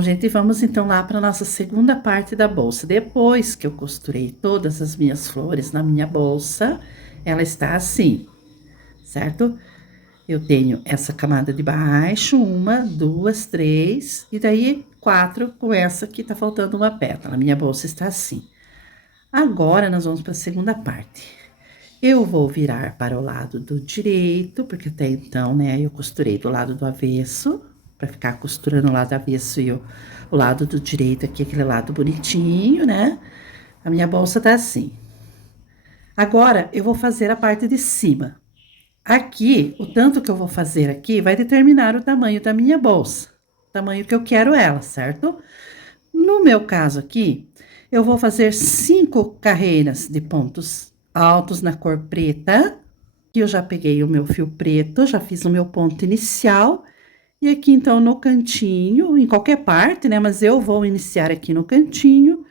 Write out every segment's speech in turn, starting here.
Bom, gente, vamos então lá para nossa segunda parte da bolsa. Depois que eu costurei todas as minhas flores na minha bolsa, ela está assim, certo? Eu tenho essa camada de baixo, uma, duas, três, e daí quatro com essa que tá faltando uma pétala. Minha bolsa está assim. Agora, nós vamos para a segunda parte. Eu vou virar para o lado do direito, porque até então, né, eu costurei do lado do avesso, para ficar costurando o lado avesso e o lado do direito aqui, aquele lado bonitinho, né? A minha bolsa tá assim. Agora, eu vou fazer a parte de cima. Aqui, o tanto que eu vou fazer aqui vai determinar o tamanho da minha bolsa. O tamanho que eu quero ela, certo? No meu caso aqui, eu vou fazer 5 carreiras de pontos altos na cor preta. Aqui eu já peguei o meu fio preto, já fiz o meu ponto inicial. E aqui, então, no cantinho, em qualquer parte, né? Mas eu vou iniciar aqui no cantinho.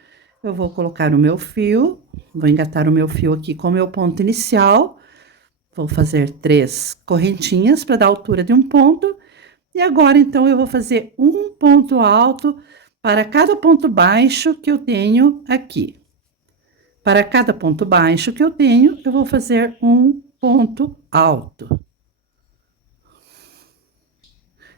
Eu vou colocar o meu fio, vou engatar o meu fio aqui com o meu ponto inicial. Vou fazer 3 correntinhas para dar altura de um ponto. E agora, então, eu vou fazer um ponto alto para cada ponto baixo que eu tenho aqui. Para cada ponto baixo que eu tenho, eu vou fazer um ponto alto.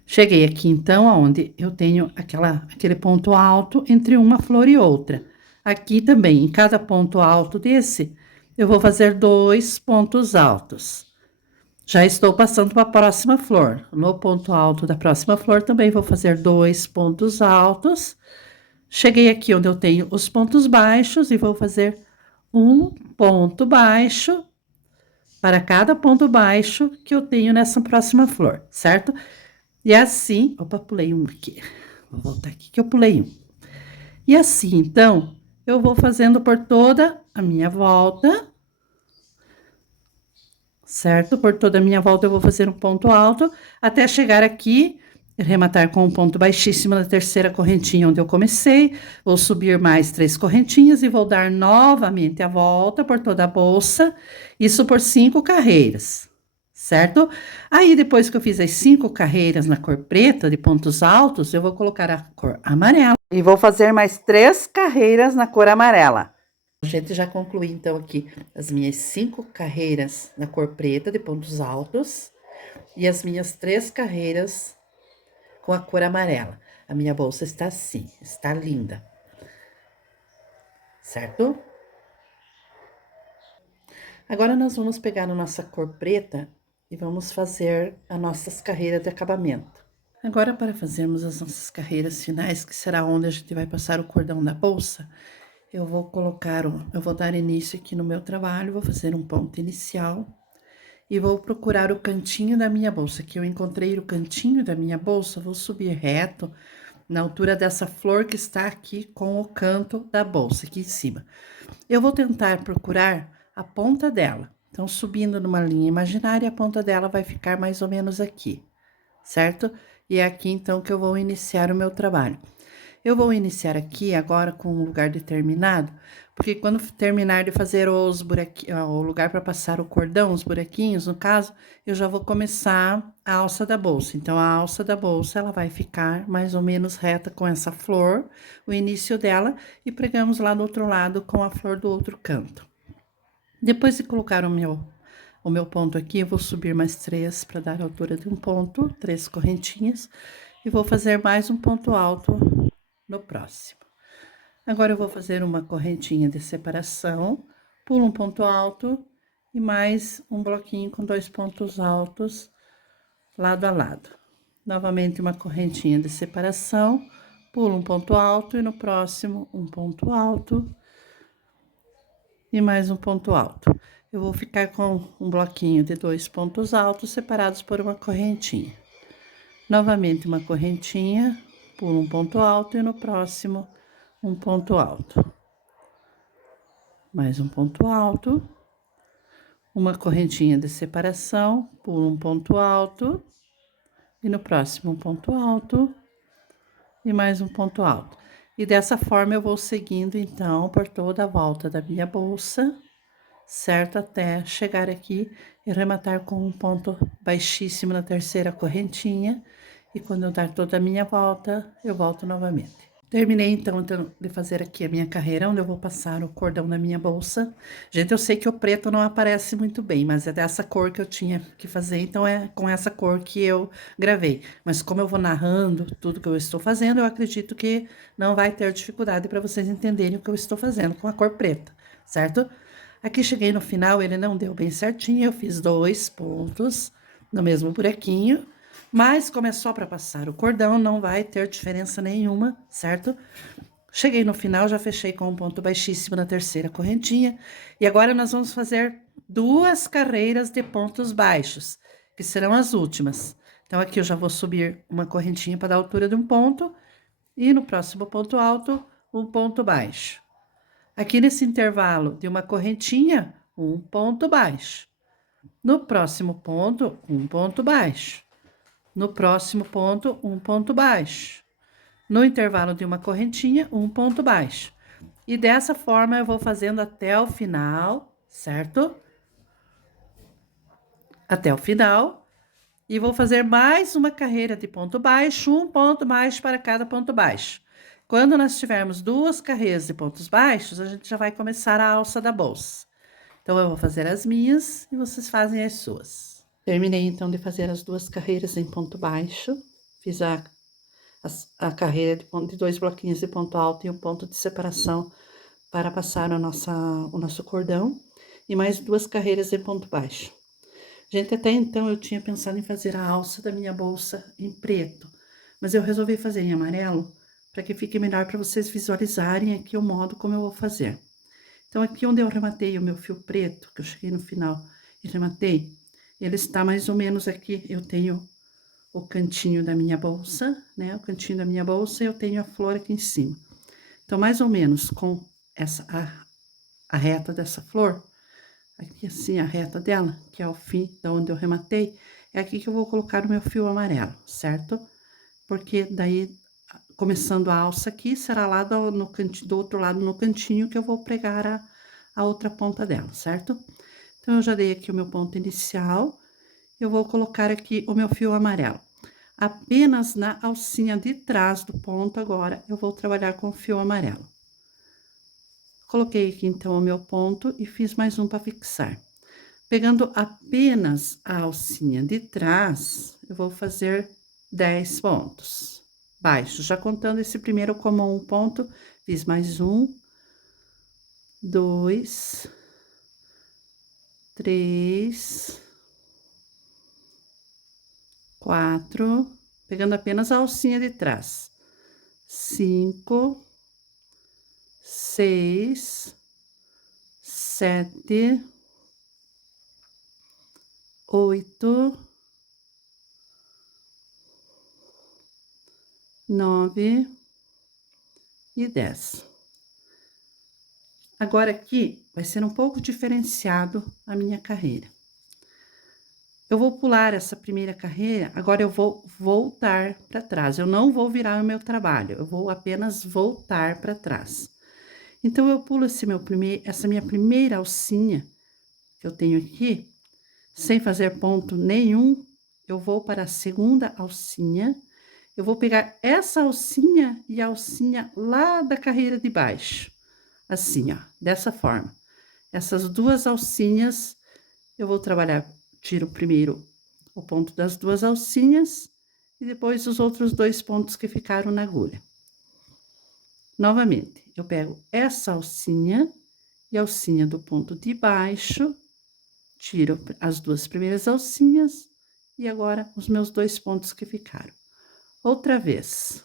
Cheguei aqui, então, aonde eu tenho aquele ponto alto entre uma flor e outra. Aqui também, em cada ponto alto desse, eu vou fazer 2 pontos altos. Já estou passando para a próxima flor. No ponto alto da próxima flor, também vou fazer 2 pontos altos. Cheguei aqui onde eu tenho os pontos baixos e vou fazer um ponto baixo para cada ponto baixo que eu tenho nessa próxima flor, certo? E assim, opa, pulei um aqui. Vou voltar aqui que eu pulei um. E assim, então, eu vou fazendo por toda a minha volta, certo? Por toda a minha volta eu vou fazer um ponto alto até chegar aqui, rematar com um ponto baixíssimo na terceira correntinha onde eu comecei. Vou subir mais 3 correntinhas e vou dar novamente a volta por toda a bolsa, isso por 5 carreiras, certo? Aí, depois que eu fiz as 5 carreiras na cor preta, de pontos altos, eu vou colocar a cor amarela. E vou fazer mais 3 carreiras na cor amarela. A gente já concluí, então, aqui as minhas 5 carreiras na cor preta, de pontos altos, e as minhas 3 carreiras com a cor amarela. A minha bolsa está assim, está linda. Certo? Agora, nós vamos pegar a nossa cor preta e vamos fazer as nossas carreiras de acabamento. Agora, para fazermos as nossas carreiras finais, que será onde a gente vai passar o cordão da bolsa, eu vou dar início aqui no meu trabalho, vou fazer um ponto inicial e vou procurar o cantinho da minha bolsa, que eu encontrei o cantinho da minha bolsa, vou subir reto na altura dessa flor que está aqui com o canto da bolsa, aqui em cima. Eu vou tentar procurar a ponta dela. Então, subindo numa linha imaginária, a ponta dela vai ficar mais ou menos aqui, certo? E é aqui, então, que eu vou iniciar o meu trabalho. Eu vou iniciar aqui agora com um lugar determinado, porque quando terminar de fazer os buraquinhos, o lugar para passar o cordão, os buraquinhos, no caso, eu já vou começar a alça da bolsa. Então, a alça da bolsa, ela vai ficar mais ou menos reta com essa flor, o início dela, e pregamos lá do outro lado com a flor do outro canto. Depois de colocar o meu ponto aqui, eu vou subir mais 3 para dar a altura de um ponto, 3 correntinhas, e vou fazer mais um ponto alto no próximo. Agora, eu vou fazer uma correntinha de separação, pulo um ponto alto e mais um bloquinho com 2 pontos altos, lado a lado. Novamente, uma correntinha de separação, pulo um ponto alto e no próximo, um ponto alto e mais um ponto alto. Eu vou ficar com um bloquinho de 2 pontos altos separados por uma correntinha. Novamente, uma correntinha, pulo um ponto alto e no próximo, um ponto alto. Mais um ponto alto, uma correntinha de separação, pulo um ponto alto, e no próximo um ponto alto, e mais um ponto alto. E dessa forma eu vou seguindo, então, por toda a volta da minha bolsa, certo? Até chegar aqui e rematar com um ponto baixíssimo na terceira correntinha, E quando eu dar toda a minha volta, eu volto novamente. Terminei então de fazer aqui a minha carreira, onde eu vou passar o cordão da minha bolsa. Gente, eu sei que o preto não aparece muito bem, mas é dessa cor que eu tinha que fazer, então é com essa cor que eu gravei. Mas como eu vou narrando tudo que eu estou fazendo, eu acredito que não vai ter dificuldade para vocês entenderem o que eu estou fazendo com a cor preta, certo? Aqui cheguei no final, ele não deu bem certinho, eu fiz 2 pontos no mesmo buraquinho. Mas como é só para passar o cordão, não vai ter diferença nenhuma, certo? Cheguei no final, já fechei com um ponto baixíssimo na terceira correntinha. E agora nós vamos fazer 2 carreiras de pontos baixos, que serão as últimas. Então, aqui eu já vou subir uma correntinha para dar altura de um ponto. E no próximo ponto alto, um ponto baixo. Aqui nesse intervalo de uma correntinha, um ponto baixo. No próximo ponto, um ponto baixo. No próximo ponto, um ponto baixo. No intervalo de uma correntinha, um ponto baixo. E dessa forma eu vou fazendo até o final, certo? Até o final. E vou fazer mais uma carreira de ponto baixo, um ponto baixo para cada ponto baixo. Quando nós tivermos 2 carreiras de pontos baixos, a gente já vai começar a alça da bolsa. Então, eu vou fazer as minhas e vocês fazem as suas. Terminei, então, de fazer as 2 carreiras em ponto baixo. Fiz a carreira de 2 bloquinhos de ponto alto e um ponto de separação para passar o nosso cordão. E mais 2 carreiras em ponto baixo. Gente, até então eu tinha pensado em fazer a alça da minha bolsa em preto. Mas eu resolvi fazer em amarelo, para que fique melhor para vocês visualizarem aqui o modo como eu vou fazer. Então, aqui onde eu rematei o meu fio preto, que eu cheguei no final e rematei, ele está mais ou menos aqui, eu tenho o cantinho da minha bolsa, né? O cantinho da minha bolsa e eu tenho a flor aqui em cima. Então, mais ou menos com a reta dessa flor, aqui assim, a reta dela, que é o fim da onde eu rematei, é aqui que eu vou colocar o meu fio amarelo, certo? Porque daí, começando a alça aqui, será lá do outro lado no cantinho que eu vou pregar a outra ponta dela, certo? Então, eu já dei aqui o meu ponto inicial, eu vou colocar aqui o meu fio amarelo. Apenas na alcinha de trás do ponto, agora, eu vou trabalhar com o fio amarelo. Coloquei aqui, então, o meu ponto e fiz mais um para fixar. Pegando apenas a alcinha de trás, eu vou fazer 10 pontos baixos. Já contando esse primeiro como um ponto, fiz mais 1, 2, 3, 4, pegando apenas a alcinha de trás. 5, 6, 7, 8, 9 e 10. Agora aqui vai ser um pouco diferenciado a minha carreira. Eu vou pular essa primeira carreira, agora eu vou voltar para trás. Eu não vou virar o meu trabalho, eu vou apenas voltar para trás. Então, eu pulo essa minha primeira alcinha que eu tenho aqui, sem fazer ponto nenhum, eu vou para a segunda alcinha. Eu vou pegar essa alcinha e a alcinha lá da carreira de baixo. Assim, ó, dessa forma. Essas 2 alcinhas, eu vou trabalhar, tiro primeiro o ponto das 2 alcinhas e depois os outros 2 pontos que ficaram na agulha. Novamente, eu pego essa alcinha e a alcinha do ponto de baixo, tiro as 2 primeiras alcinhas e agora os meus 2 pontos que ficaram. Outra vez.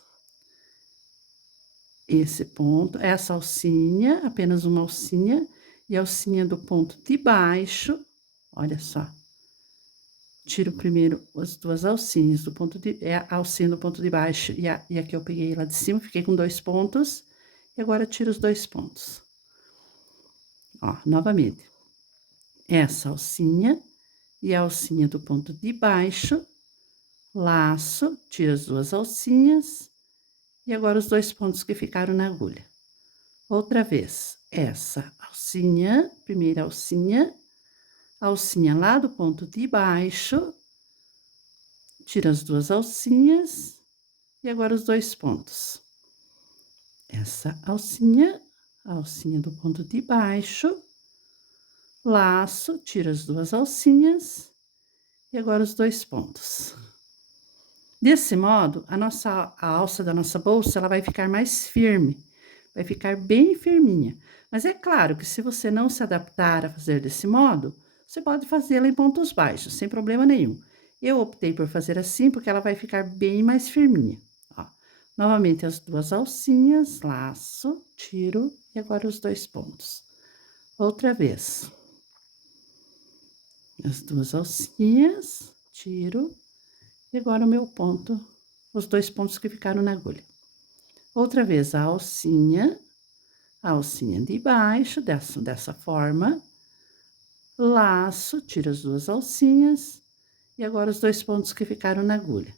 Esse ponto, essa alcinha, apenas uma alcinha, e a alcinha do ponto de baixo, olha só. Tiro primeiro as 2 alcinhas do ponto de... É a alcinha do ponto de baixo e a que eu peguei lá de cima, fiquei com 2 pontos. E agora, tiro os 2 pontos. Ó, novamente. Essa alcinha e a alcinha do ponto de baixo, laço, tiro as 2 alcinhas. E agora, os 2 pontos que ficaram na agulha. Outra vez, essa alcinha, primeira alcinha lá do ponto de baixo, tira as 2 alcinhas e agora os 2 pontos. Essa alcinha, a alcinha do ponto de baixo, laço, tira as 2 alcinhas e agora os 2 pontos. Desse modo, a alça da nossa bolsa, ela vai ficar mais firme, vai ficar bem firminha. Mas é claro que se você não se adaptar a fazer desse modo, você pode fazê-la em pontos baixos, sem problema nenhum. Eu optei por fazer assim porque ela vai ficar bem mais firminha. Ó, novamente as 2 alcinhas, laço, tiro e agora os 2 pontos. Outra vez. As 2 alcinhas, tiro e agora o meu ponto, os 2 pontos que ficaram na agulha. Outra vez a alcinha de baixo, dessa forma, laço, tiro as 2 alcinhas e agora os 2 pontos que ficaram na agulha.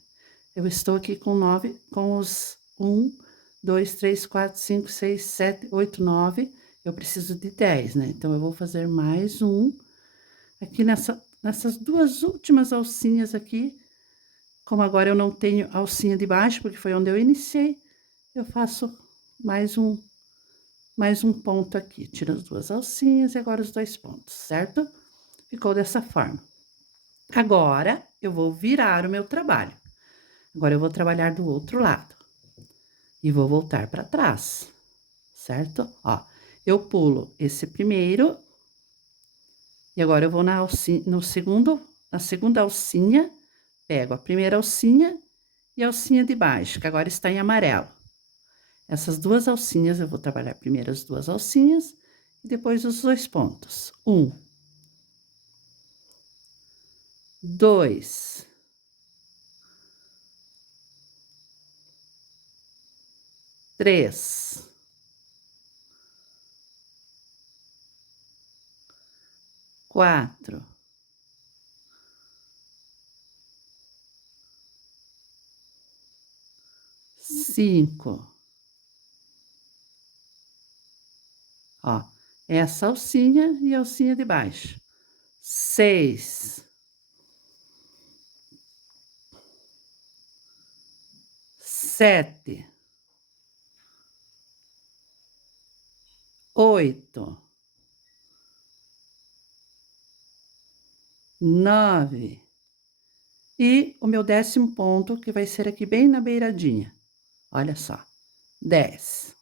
Eu estou aqui com os 1, 2, 3, 4, 5, 6, 7, 8, 9. Eu preciso de 10, né? Então, eu vou fazer mais um. Aqui nessas 2 últimas alcinhas aqui, como agora eu não tenho alcinha de baixo, porque foi onde eu iniciei, eu faço mais um ponto aqui. Tiro as 2 alcinhas e agora os 2 pontos, certo? Ficou dessa forma. Agora, eu vou virar o meu trabalho. Agora, eu vou trabalhar do outro lado. E vou voltar para trás, certo? Ó, eu pulo esse primeiro. E agora, eu vou na segunda alcinha, pego a primeira alcinha e a alcinha de baixo, que agora está em amarelo. Essas 2 alcinhas, eu vou trabalhar primeiro as 2 alcinhas e depois os 2 pontos. 1, 2, 3, 4, 5. Ó, essa alcinha e a alcinha de baixo. 6, 7, 8, 9 e o meu 10º ponto, que vai ser aqui bem na beiradinha. Olha só, 10.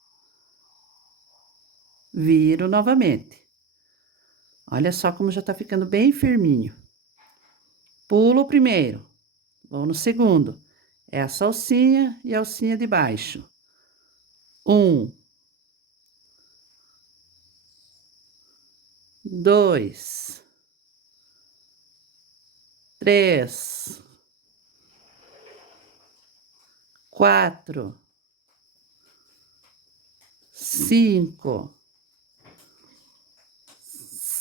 Viro novamente. Olha só como já tá ficando bem firminho. Pulo o primeiro, vou no segundo. Essa alcinha e a alcinha de baixo. 1, 2, 3, 4, 5,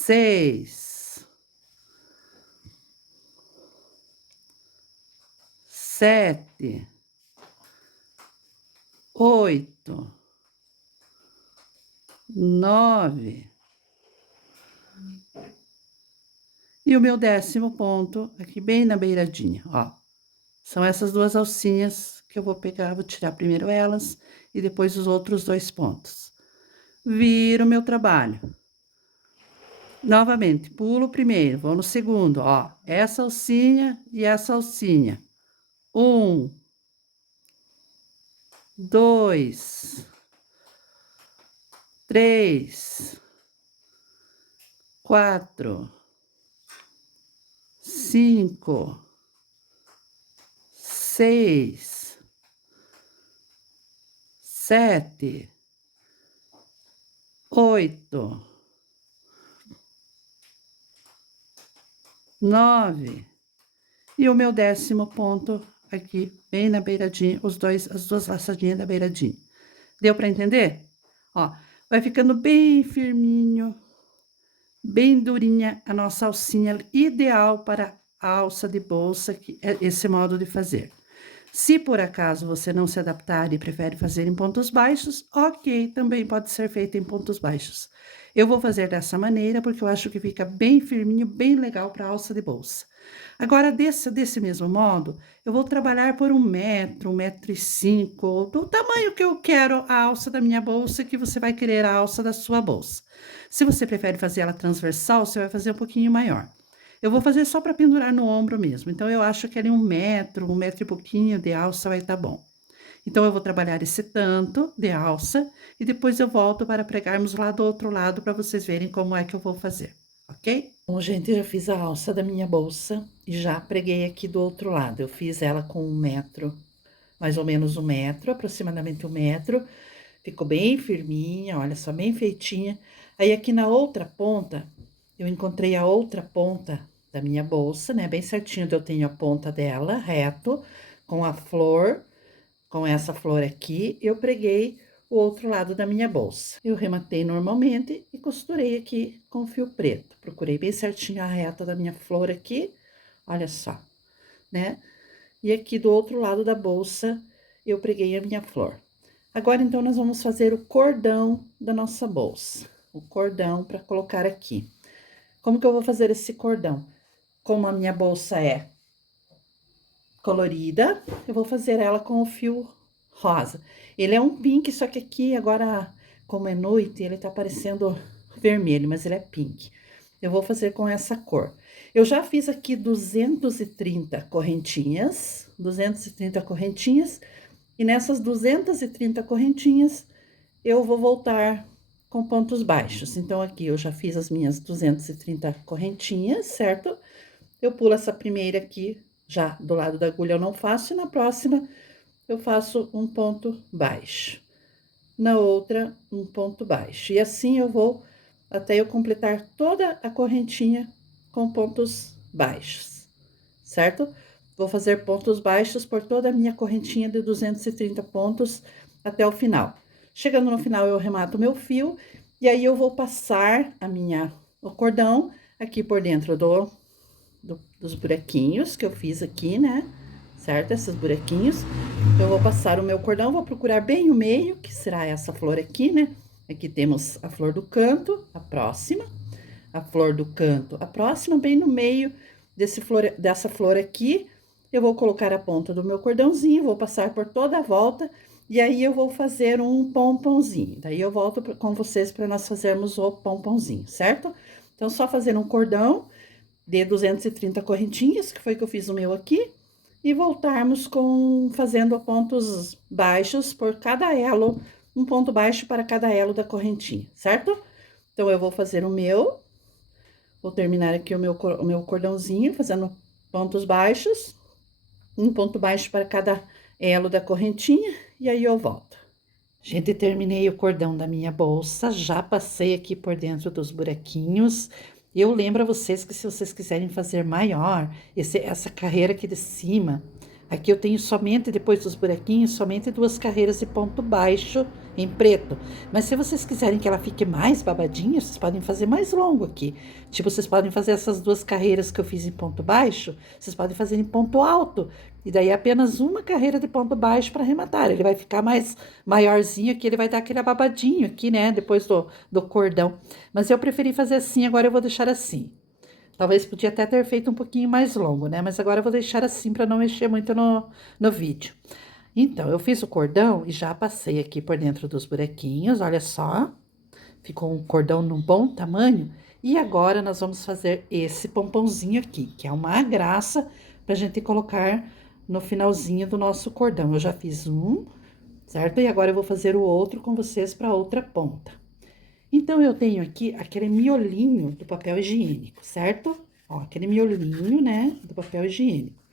6, 7, 8, 9. E o meu 10º ponto, aqui bem na beiradinha, ó. São essas 2 alcinhas que eu vou pegar, vou tirar primeiro elas e depois os outros 2 pontos. Viro o meu trabalho. Novamente, pulo o primeiro, vou no segundo, ó. Essa alcinha e essa alcinha. 1, 2, 3, 4, 5, 6, 7, 8, 9 e o meu 10º ponto aqui bem na beiradinha, as 2 laçadinhas da beiradinha. Deu para entender? Ó, vai ficando bem firminho, bem durinha a nossa alcinha, ideal para a alça de bolsa, que é esse modo de fazer. Se por acaso você não se adaptar e prefere fazer em pontos baixos, ok, também pode ser feito em pontos baixos. Eu vou fazer dessa maneira porque eu acho que fica bem firminho, bem legal para alça de bolsa. Agora, desse mesmo modo, eu vou trabalhar por 1 metro, 1,5 m, do tamanho que eu quero a alça da minha bolsa, que você vai querer a alça da sua bolsa. Se você prefere fazer ela transversal, você vai fazer um pouquinho maior. Eu vou fazer só para pendurar no ombro mesmo, então eu acho que ali 1 metro, 1 metro e pouquinho de alça vai estar bom. Então, eu vou trabalhar esse tanto de alça e depois eu volto para pregarmos lá do outro lado para vocês verem como é que eu vou fazer, ok? Bom, gente, eu já fiz a alça da minha bolsa e já preguei aqui do outro lado. Eu fiz ela com 1 metro, mais ou menos 1 metro, aproximadamente 1 metro. Ficou bem firminha, olha só, bem feitinha. Aí, aqui na outra ponta, eu encontrei a outra ponta da minha bolsa, né? Bem certinho, eu tenho a ponta dela, reto, com a flor. Com essa flor aqui, eu preguei o outro lado da minha bolsa. Eu rematei normalmente e costurei aqui com fio preto. Procurei bem certinho a reta da minha flor aqui, olha só, né? E aqui do outro lado da bolsa, eu preguei a minha flor. Agora, então, nós vamos fazer o cordão da nossa bolsa. O cordão para colocar aqui. Como que eu vou fazer esse cordão? Como a minha bolsa é colorida, eu vou fazer ela com o fio rosa. Ele é um pink, só que aqui agora, como é noite, ele tá parecendo vermelho, mas ele é pink. Eu vou fazer com essa cor. Eu já fiz aqui 230 correntinhas, 230 correntinhas, e nessas 230 correntinhas, eu vou voltar com pontos baixos. Então, aqui eu já fiz as minhas 230 correntinhas, certo? Eu pulo essa primeira aqui, já do lado da agulha eu não faço, e na próxima eu faço um ponto baixo. Na outra, um ponto baixo. E assim eu vou até eu completar toda a correntinha com pontos baixos, certo? Vou fazer pontos baixos por toda a minha correntinha de 230 pontos até o final. Chegando no final, eu remato meu fio, e aí eu vou passar o cordão aqui por dentro dos buraquinhos que eu fiz aqui, né? Certo? Esses buraquinhos. Eu vou passar o meu cordão, vou procurar bem o meio, que será essa flor aqui, né? Aqui temos a flor do canto, a próxima. A flor do canto, a próxima, bem no meio dessa flor aqui. Eu vou colocar a ponta do meu cordãozinho, vou passar por toda a volta. E aí, eu vou fazer um pomponzinho. Daí, eu volto com vocês para nós fazermos o pomponzinho, certo? Então, só fazer um cordão de 230 correntinhas, que foi que eu fiz o meu aqui, e voltarmos fazendo pontos baixos por cada elo, um ponto baixo para cada elo da correntinha, certo? Então, eu vou fazer vou terminar aqui o meu cordãozinho, fazendo pontos baixos, um ponto baixo para cada elo da correntinha, e aí eu volto. Gente, terminei o cordão da minha bolsa, já passei aqui por dentro dos buraquinhos. Eu lembro a vocês que, se vocês quiserem fazer maior, essa carreira aqui de cima, aqui eu tenho somente, depois dos buraquinhos, somente 2 carreiras de ponto baixo em preto. Mas se vocês quiserem que ela fique mais babadinha, vocês podem fazer mais longo aqui. Tipo, vocês podem fazer essas 2 carreiras que eu fiz em ponto baixo, vocês podem fazer em ponto alto. E daí, apenas uma carreira de ponto baixo para arrematar. Ele vai ficar mais maiorzinho aqui, ele vai dar aquele babadinho aqui, né? Depois do cordão. Mas eu preferi fazer assim, agora eu vou deixar assim. Talvez podia até ter feito um pouquinho mais longo, né? Mas agora eu vou deixar assim para não mexer muito no vídeo. Então, eu fiz o cordão e já passei aqui por dentro dos buraquinhos, olha só. Ficou um cordão num bom tamanho. E agora, nós vamos fazer esse pomponzinho aqui, que é uma graça pra gente colocar no finalzinho do nosso cordão. Eu já fiz um, certo? E agora eu vou fazer o outro com vocês para outra ponta. Então, eu tenho aqui aquele miolinho do papel higiênico, certo? Ó, aquele miolinho, né, do papel higiênico.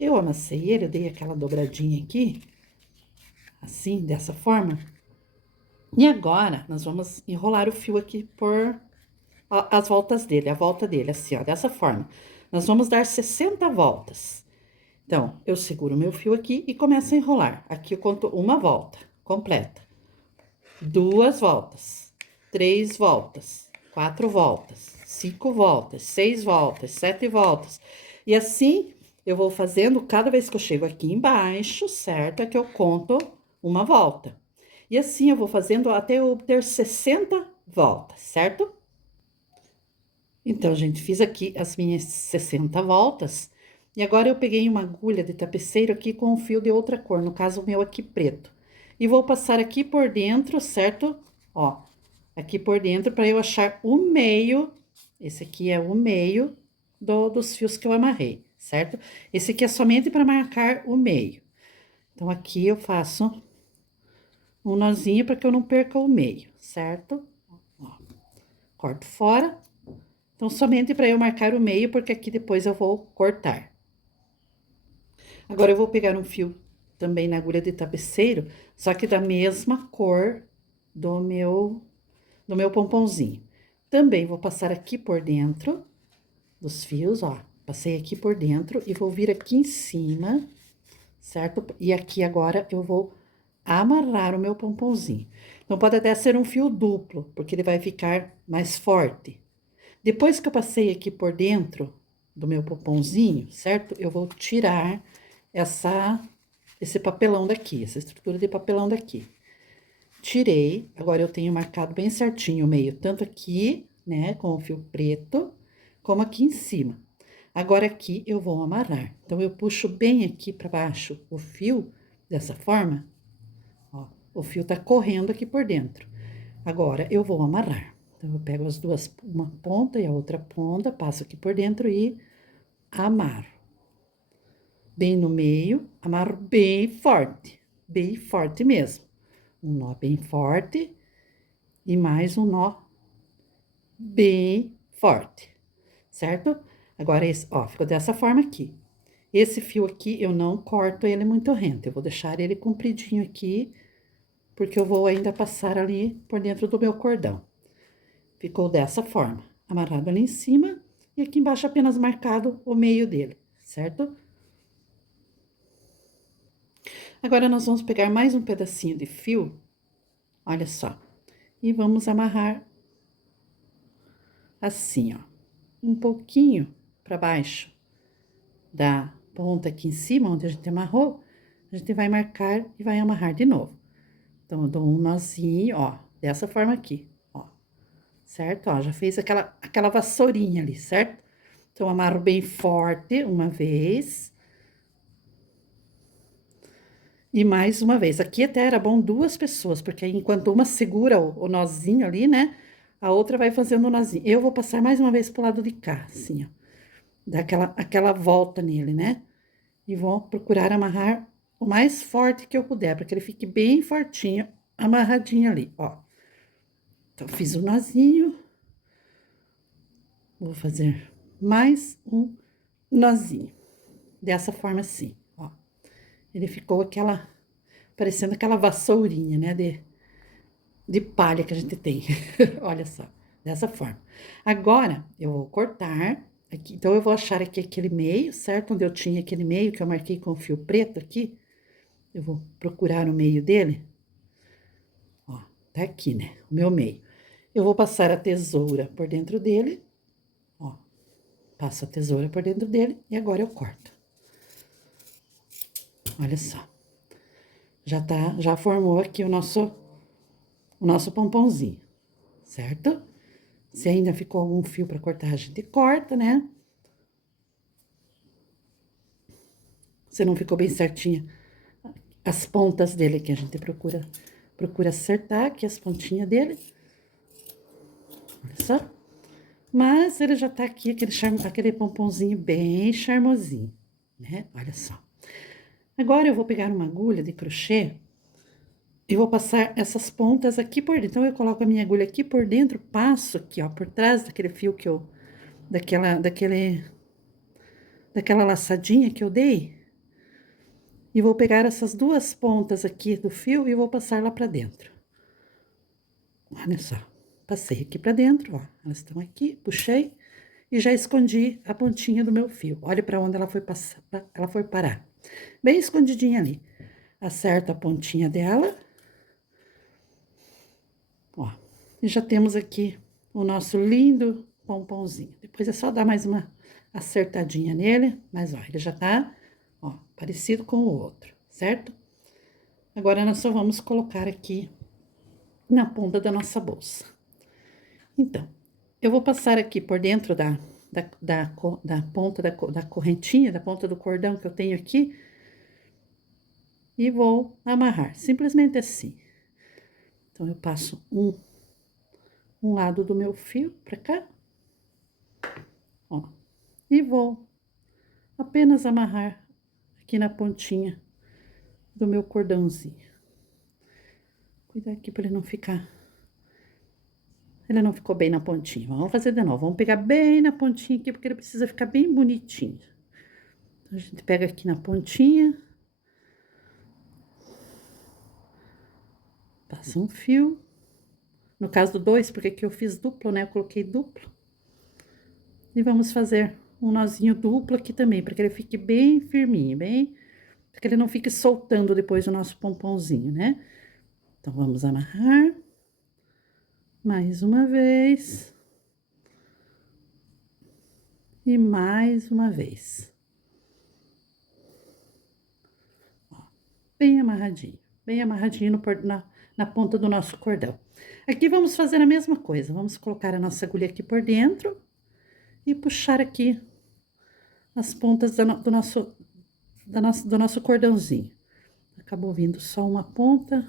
Eu amassei ele, eu dei aquela dobradinha aqui, assim, dessa forma. E agora, nós vamos enrolar o fio aqui por as voltas dele, a volta dele, assim, ó, dessa forma. Nós vamos dar 60 voltas. Então, eu seguro o meu fio aqui e começo a enrolar. Aqui eu conto uma volta completa, 2 voltas, 3 voltas, 4 voltas, 5 voltas, 6 voltas, 7 voltas. E assim, eu vou fazendo, cada vez que eu chego aqui embaixo, certo? É que eu conto uma volta. E assim, eu vou fazendo até eu ter 60 voltas, certo? Então, gente, fiz aqui as minhas 60 voltas. E agora eu peguei uma agulha de tapeceiro aqui com um fio de outra cor, no caso o meu aqui preto. E vou passar aqui por dentro, certo? Ó, aqui por dentro para eu achar o meio. Esse aqui é o meio dos fios que eu amarrei, certo? Esse aqui é somente para marcar o meio. Então, aqui eu faço um nozinho para que eu não perca o meio, certo? Ó, corto fora. Então, somente para eu marcar o meio, porque aqui depois eu vou cortar. Agora, eu vou pegar um fio também na agulha de tapeceiro, só que da mesma cor do meu pomponzinho. Também vou passar aqui por dentro dos fios, ó. Passei aqui por dentro e vou vir aqui em cima, certo? E aqui agora eu vou amarrar o meu pomponzinho. Então, pode até ser um fio duplo, porque ele vai ficar mais forte. Depois que eu passei aqui por dentro do meu pomponzinho, certo? Eu vou tirar esse papelão daqui, essa estrutura de papelão daqui. Tirei, agora eu tenho marcado bem certinho o meio, tanto aqui, né, com o fio preto, como aqui em cima. Agora aqui eu vou amarrar. Então, eu puxo bem aqui para baixo o fio, dessa forma, ó, o fio tá correndo aqui por dentro. Agora, eu vou amarrar. Então, eu pego as duas, uma ponta e a outra ponta, passo aqui por dentro e amarro. Bem no meio, amarro bem forte mesmo. Um nó bem forte e mais um nó bem forte, certo? Agora, esse, ó, ficou dessa forma aqui. Esse fio aqui, eu não corto ele muito rente, eu vou deixar ele compridinho aqui, porque eu vou ainda passar ali por dentro do meu cordão. Ficou dessa forma, amarrado ali em cima e aqui embaixo apenas marcado o meio dele, certo? Agora, nós vamos pegar mais um pedacinho de fio, olha só, e vamos amarrar assim, ó, um pouquinho para baixo da ponta aqui em cima, onde a gente amarrou, a gente vai marcar e vai amarrar de novo. Então, eu dou um nozinho, ó, dessa forma aqui, ó, certo? Ó, já fez aquela vassourinha ali, certo? Então, amarro bem forte uma vez. E mais uma vez. Aqui até era bom duas pessoas, porque aí enquanto uma segura o nozinho ali, né? A outra vai fazendo o nozinho. Eu vou passar mais uma vez pro lado de cá, assim, ó. Dar aquela volta nele, né? E vou procurar amarrar o mais forte que eu puder, para que ele fique bem fortinho, amarradinho ali, ó. Então, fiz o nozinho. Vou fazer mais um nozinho. Dessa forma assim, ó. Ele ficou parecendo aquela vassourinha, né? De palha que a gente tem. Olha só, dessa forma. Agora, eu vou cortar aqui. Então, eu vou achar aqui aquele meio, certo? Onde eu tinha aquele meio que eu marquei com fio preto aqui. Eu vou procurar o meio dele. Ó, tá aqui, né? O meu meio. Eu vou passar a tesoura por dentro dele. Ó, passo a tesoura por dentro dele e agora eu corto. Olha só. Já formou aqui o nosso pomponzinho, certo? Se ainda ficou algum fio para cortar, a gente corta, né? Se não ficou bem certinha as pontas dele aqui, a gente procura acertar aqui as pontinhas dele. Olha só. Mas ele já tá aqui, aquele pomponzinho bem charmosinho, né? Olha só. Agora eu vou pegar uma agulha de crochê e vou passar essas pontas aqui por dentro. Então, eu coloco a minha agulha aqui por dentro, passo aqui, ó, por trás daquele fio que eu, daquela laçadinha que eu dei. E vou pegar essas duas pontas aqui do fio e vou passar lá pra dentro. Olha só, passei aqui pra dentro, ó, elas estão aqui, puxei e já escondi a pontinha do meu fio. Olha pra onde ela foi passar, ela foi parar. Bem escondidinha ali. Acerto a pontinha dela. Ó, e já temos aqui o nosso lindo pomponzinho. Depois é só dar mais uma acertadinha nele, mas ó, ele já tá, ó, parecido com o outro, certo? Agora, nós só vamos colocar aqui na ponta da nossa bolsa. Então, Eu vou passar aqui por dentro da ponta da correntinha, da ponta do cordão que eu tenho aqui, e vou amarrar, simplesmente assim. Então, eu passo um lado do meu fio pra cá, ó, e vou apenas amarrar aqui na pontinha do meu cordãozinho. Cuidar aqui pra ele não ficar... Ele não ficou bem na pontinha. Vamos fazer de novo. Vamos pegar bem na pontinha aqui, porque ele precisa ficar bem bonitinho. Então, a gente pega aqui na pontinha. Passa um fio. No caso do 2, porque aqui eu fiz duplo, né? Eu coloquei duplo. E vamos fazer um nozinho duplo aqui também, para que ele fique bem firminho, bem... Para que ele não fique soltando depois o nosso pomponzinho, né? Então, vamos amarrar. Mais uma vez. E mais uma vez. Ó, bem amarradinho na ponta do nosso cordão. Aqui vamos fazer a mesma coisa, vamos colocar a nossa agulha aqui por dentro e puxar aqui as pontas do nosso cordãozinho. Acabou vindo só uma ponta,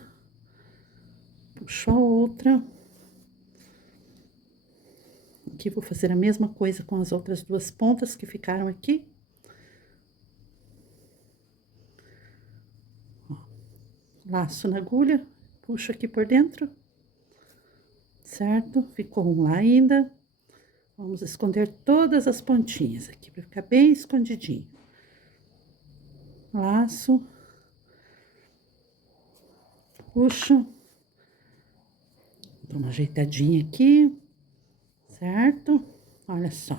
puxou a outra. Aqui vou fazer a mesma coisa com as outras duas pontas que ficaram aqui. Ó, laço na agulha, puxo aqui por dentro, certo? Ficou um lá ainda. Vamos esconder todas as pontinhas aqui, para ficar bem escondidinho. Laço. Puxo. Dou uma ajeitadinha aqui. Certo? Olha só.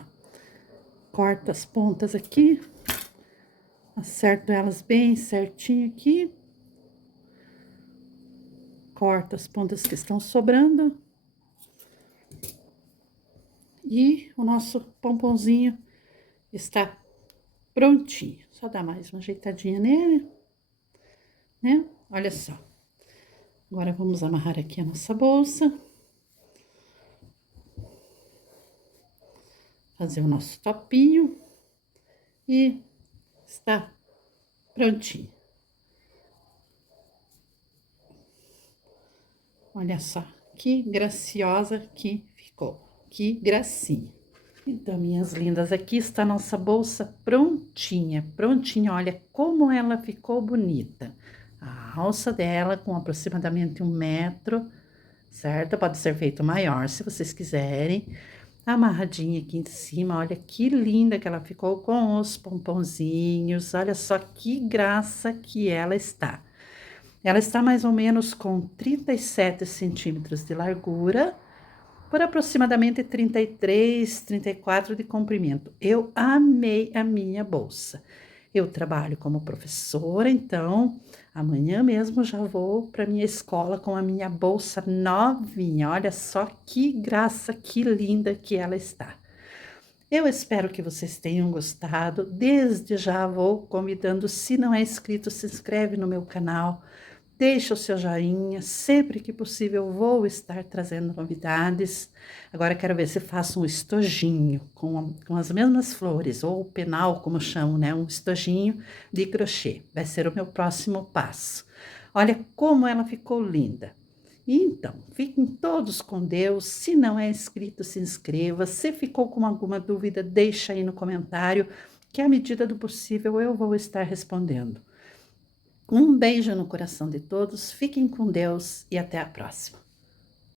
Corto as pontas aqui. Acerto elas bem certinho aqui. Corto as pontas que estão sobrando. E o nosso pomponzinho está prontinho. Só dar mais uma ajeitadinha nele, né? Olha só. Agora, vamos amarrar aqui a nossa bolsa. Fazer o nosso topinho. E está prontinho. Olha só, que graciosa que ficou. Que gracinha. Então, minhas lindas, aqui está a nossa bolsa prontinha. Prontinha, olha como ela ficou bonita. A alça dela com aproximadamente 1 metro, certo? Pode ser feito maior, se vocês quiserem. Amarradinha aqui em cima, olha que linda que ela ficou com os pomponzinhos. Olha só que graça que ela está. Ela está mais ou menos com 37 centímetros de largura, por aproximadamente 33, 34 de comprimento. Eu amei a minha bolsa. Eu trabalho como professora, então amanhã mesmo já vou para minha escola com a minha bolsa novinha. Olha só que graça, que linda que ela está. Eu espero que vocês tenham gostado. Desde já vou convidando, se não é inscrito, se inscreve no meu canal. Deixa o seu joinha, sempre que possível vou estar trazendo novidades. Agora quero ver se faço um estojinho com as mesmas flores, ou penal, como chamam, né? Um estojinho de crochê. Vai ser o meu próximo passo. Olha como ela ficou linda. Então, fiquem todos com Deus. Se não é inscrito, se inscreva. Se ficou com alguma dúvida, deixa aí no comentário, que à medida do possível eu vou estar respondendo. Um beijo no coração de todos, fiquem com Deus e até a próxima.